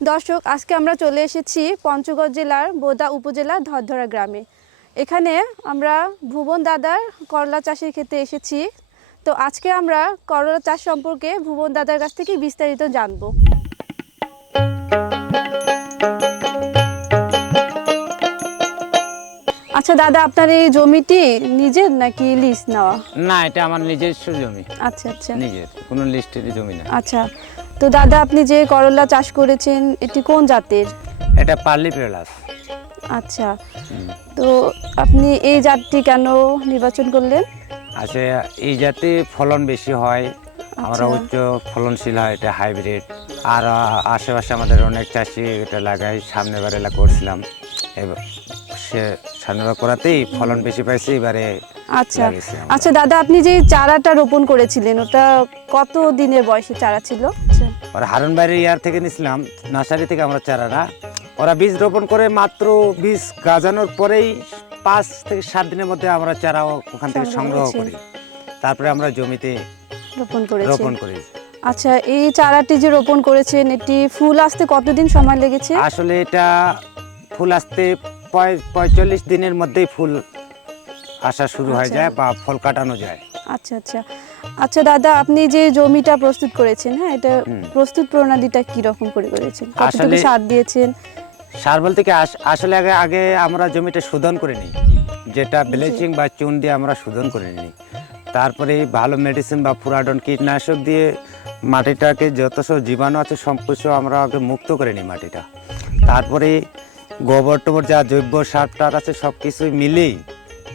দর্শক আজকে আমরা চলে এসেছি পঞ্চগড় জেলার বোদা উপজেলার ধরধরা গ্রামে। এখানে আমরা ভুবন দাদার করলা চাষের ক্ষেত্রে এসেছি। তো আজকে আমরা করলা চাষ সম্পর্কে ভুবন দাদার কাছ থেকে বিস্তারিত জানব। আচ্ছা দাদা আপনার এই জমিটি নিজের নাকি লিজ নেওয়া? না এটা আমার নিজস্ব জমি। আচ্ছা আচ্ছা। নিজের কোনো লিস্টের জমি না। আচ্ছা তো দাদা আপনি যে করলা চাষ করেছেন এটি কোন জাতের? এটা পার্লি পেলাস আচ্ছা। তো আপনি এই জাতটি কেন নির্বাচন করলেন? আছে এই জাতে ফলন বেশি হয়। আমরা আচ্ছা। উচ্চ ফলনশীল হয় এটা হাইব্রিড। আর আশেপাশে আমাদের অনেক চাষি এটা লাগাই সামনে বারে করছিলাম। এবার সে সামনেবার করাতেই ফলন বেশি পাইছে এবারে আচ্ছা। আচ্ছা দাদা আপনি যে চারাটা রোপণ করেছিলেন ওটা কত দিনের বয়সে চারা ছিল? আর হারুন বাড়ির ইয়ার থেকে নিছিলাম নার্সারি থেকে আমরা চারাটা। ওরা বীজ রোপণ করে মাত্র বীজ গাজানোর পরেই পাঁচ থেকে সাত দিনের মধ্যে আমরা চারা ওখান থেকে সংগ্রহ করি। তারপরে আমরা জমিতে রোপণ করেছেন রোপণ করি। আচ্ছা এই চারাটি যে রোপণ করেছেন এটি ফুল আসতে কতদিন সময় লেগেছে? আসলে এটা ফুল আসতে পঁয়- পঁয়তাল্লিশ দিনের মধ্যেই ফুল আসা শুরু হয়ে আচ্ছা। যায় বা ফল কাটানো যায়। আচ্ছা আচ্ছা। আচ্ছা দাদা আপনি যে জমিটা প্রস্তুত করেছেন হ্যাঁ এটা প্রস্তুত প্রণালীটা কি রকম করে করেছেন? কতটুকু আসলে- সার দিয়েছেন? সার বলতে কি আসলে আগে আগে আমরা জমিটা শোধন করে নিই। যেটা ব্লিচিং বা চুন দিয়ে আমরা শোধন করে নিই। তারপরে ভালো মেডিসিন বা ফুরাডন কীটনাশক দিয়ে মাটিটাকে যত সব জীবাণু আছে সম্পূর্ণ আমরা আগে মুক্ত করে নিই মাটিটা। তারপরে গোবর টোবর যা জৈব সার টার আছে সব কিছুই মিলেই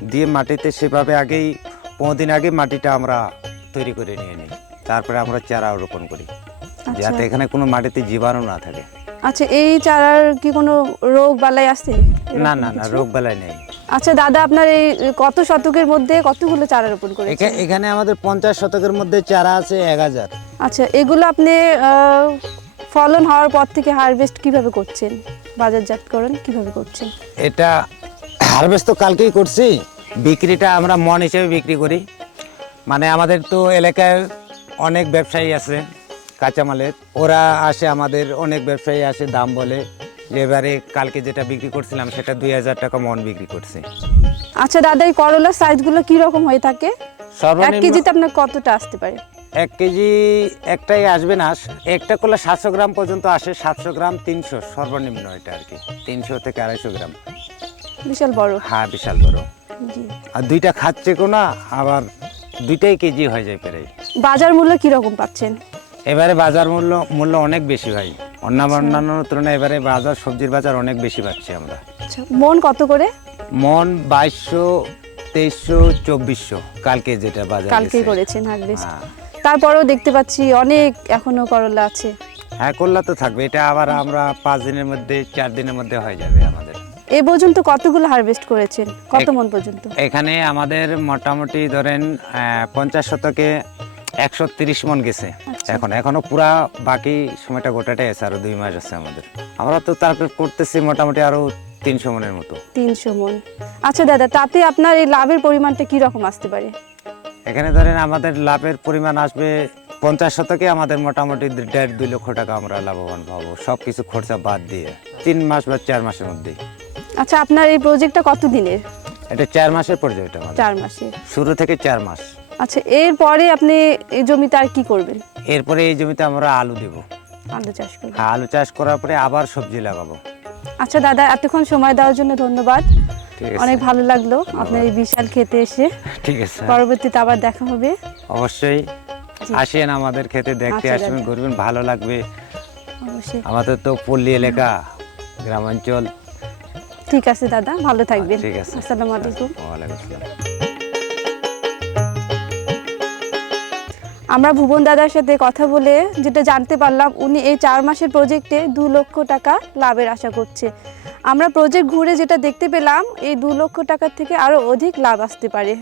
দিয়ে মাটিতে সেভাবে আগেই পনেরো দিন আগে মাটিটা আমরা তৈরি করে নিয়ে নিই। তারপরে আমরা চারা রোপণ করি আচ্ছা। যাতে এখানে কোনো মাটিতে জীবাণু না থাকে। আচ্ছা এই চারার কি কোনো রোগ বালাই আছে? না না না রোগ বালাই নেই। আচ্ছা দাদা আপনার এই কত শতকের মধ্যে কতগুলো চারা রোপণ করেছেন? এখা- এখানে আমাদের পঞ্চাশ শতকের মধ্যে চারা আছে এক হাজার। আচ্ছা এগুলো আপনি ফলন হওয়ার পর থেকে হারভেস্ট কীভাবে করছেন? বাজারজাতকরণ কীভাবে করছেন? এটা হারভেস্ট তো কালকেই করছি। বিক্রিটা আমরা মন হিসেবে বিক্রি করি। মানে আমাদের তো এলাকায় অনেক ব্যবসায়ী আছে কাঁচামালের। ওরা আসে আমাদের অনেক ব্যবসায়ী আসে দাম বলে। এবারে কালকে যেটা বিক্রি করছিলাম সেটা দুই হাজার টাকা মন বিক্রি করছে। আচ্ছা দাদা এই করলার সাইজগুলো কি রকম হয়ে থাকে? এক কেজিতে আপনার কতটা আসতে পারে? এক কেজি একটাই আসবে না। একটা করলে সাতশো গ্রাম পর্যন্ত আসে সাতশো গ্রাম তিনশো সর্বনিম্ন এটা আর কি। তিনশো থেকে আড়াইশো গ্রাম। বিশাল বড়। হ্যাঁ বিশাল বড়। আর দুইটা খাচ্ছে কোনা আবার দুইটাই কেজি হয়ে যায় প্রায়। বাজার মূল্য কি রকম পাচ্ছেন? এবারে বাজার মূল্য মূল্য অনেক বেশি ভাই। অন্যান্য অন্যান্য তুলনায় এবারে বাজার সবজির বাজার অনেক বেশি পাচ্ছি আমরা। আচ্ছা মন কত করে? মন বাইশশো তেইশশো চব্বিশশো কালকে যেটা বাজার কালকে করেছেন হারভেস্ট হ্যাঁ। তারপরেও দেখতে পাচ্ছি অনেক এখনও করলা আছে। হ্যাঁ করলা তো থাকবে। এটা আবার আমরা পাঁচ দিনের মধ্যে চার দিনের মধ্যে হয়ে যাবে আমাদের। এ পর্যন্ত কতগুলো হারভেস্ট করেছেন? কত মন পর্যন্ত? এখানে আমাদের মোটামুটি ধরেন পঞ্চাশ শতকে একশো তিরিশ মন গেছে। আচ্ছা। এখন এখনও পুরা বাকি সময়টা গোটাটাই আছে আরও দুই মাস আছে আমাদের। আমরা তো তারপর করতেছি মোটামুটি আরও তিনশো মনের মতো। তিনশো মন। আচ্ছা দাদা তাতে আপনার এই লাভের পরিমাণটা কি রকম আসতে পারে? এখানে ধরেন আমাদের লাভের পরিমাণ আসবে পঞ্চাশ শতকে আমাদের মোটামুটি দেড় দুই লক্ষ টাকা আমরা লাভবান পাবো সব কিছু খরচা বাদ দিয়ে। তিন মাস বা চার মাসের মধ্যেই। আচ্ছা আপনার এই প্রজেক্টটা কত দিনের এটা চার মাসের প্রজেক্ট আমাদের। চার মাসে শুরু থেকে চার মাস। আচ্ছা এরপরে আপনি এই জমিতে আর কি করবেন? এরপরে এই জমিতে আমরা আলু দেবো। আলু চাষ করবেন। হ্যাঁ, আলু চাষ করার পরে আবার সবজি লাগাবো। আচ্ছা দাদা এতক্ষণ সময় দেওয়ার জন্য ধন্যবাদ। অনেক ভালো লাগল আপনার এই বিশাল খেতে এসে। ঠিক আছে। পরবর্তীতে আবার দেখা হবে। অবশ্যই আসেন আমাদের খেতে দেখতে আচ্ছা, আসবেন। ঘুরবেন ভালো লাগবে। অবশ্যই। আমাদের তো পল্লী এলাকা গ্রামাঞ্চল। ঠিক আছে দাদা। ভালো থাকবেন। ঠিক আছে। আসসালামু আলাইকুম। ওয়ালাইকুম আসসালাম। আমরা ভুবন দাদার সাথে কথা বলে যেটা জানতে পারলাম উনি এই চার মাসের প্রজেক্টে দু লক্ষ টাকা লাভের আশা করছে। আমরা প্রজেক্ট ঘুরে যেটা দেখতে পেলাম এই দু লক্ষ টাকার থেকে আরও অধিক লাভ আসতে পারে।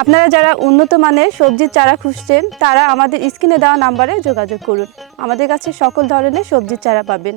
আপনারা যারা উন্নত মানের সবজির চারা খুঁজছেন তারা আমাদের স্ক্রিনে দেওয়া নাম্বারে যোগাযোগ করুন। আমাদের কাছে সকল ধরনের সবজির চারা পাবেন।